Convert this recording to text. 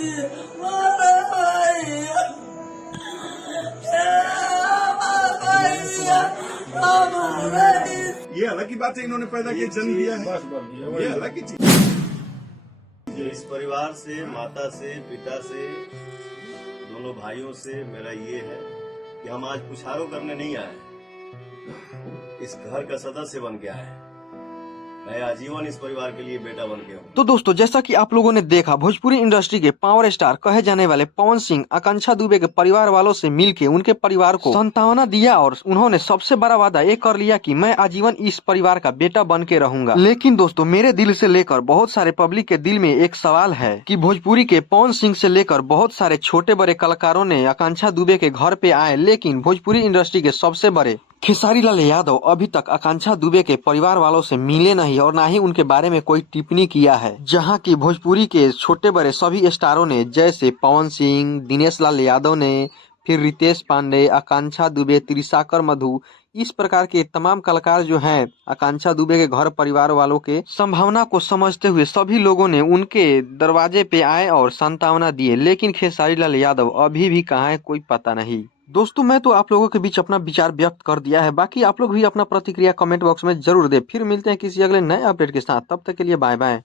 ये अलग की बात है, इन्होंने पैदा किया, जन्म दिया है, ये अलग की चीज। इस परिवार से, माता से, पिता से, दोनों भाइयों से मेरा ये है कि हम आज पुछारो करने नहीं आए, इस घर का सदस्य बन के आए हैं। मैं आजीवन इस परिवार के लिए बेटा बन के हूँ। तो दोस्तों, जैसा कि आप लोगों ने देखा, भोजपुरी इंडस्ट्री के पावर स्टार कहे जाने वाले पवन सिंह आकांक्षा दुबे के परिवार वालों से मिलके उनके परिवार को सांत्वना दिया और उन्होंने सबसे बड़ा वादा ये कर लिया कि मैं आजीवन इस परिवार का बेटा बन के रहूंगा। लेकिन दोस्तों, मेरे दिल से लेकर बहुत सारे पब्लिक के दिल में एक सवाल है कि भोजपुरी के पवन सिंह से लेकर बहुत सारे छोटे बड़े कलाकारों ने आकांक्षा दुबे के घर पे आए, लेकिन भोजपुरी इंडस्ट्री के सबसे बड़े खेसारी लाल यादव अभी तक आकांक्षा दुबे के परिवार वालों से मिले नहीं और ना ही उनके बारे में कोई टिप्पणी किया है। जहां की भोजपुरी के छोटे बड़े सभी स्टारों ने, जैसे पवन सिंह, दिनेश लाल यादव ने, फिर रितेश पांडे, आकांक्षा दुबे, त्रिशाकर मधु, इस प्रकार के तमाम कलाकार जो हैं आकांक्षा दुबे के घर परिवार वालों के संभावना को समझते हुए सभी लोगों ने उनके दरवाजे पे आए और सांत्वना दिए। लेकिन खेसारी लाल यादव अभी भी कहाँ है, कोई पता नहीं। दोस्तों, मैं तो आप लोगों के बीच अपना विचार व्यक्त कर दिया है, बाकी आप लोग भी अपना प्रतिक्रिया कमेंट बॉक्स में जरूर दें। फिर मिलते हैं किसी अगले नए अपडेट के साथ, तब तक के लिए बाय बाय।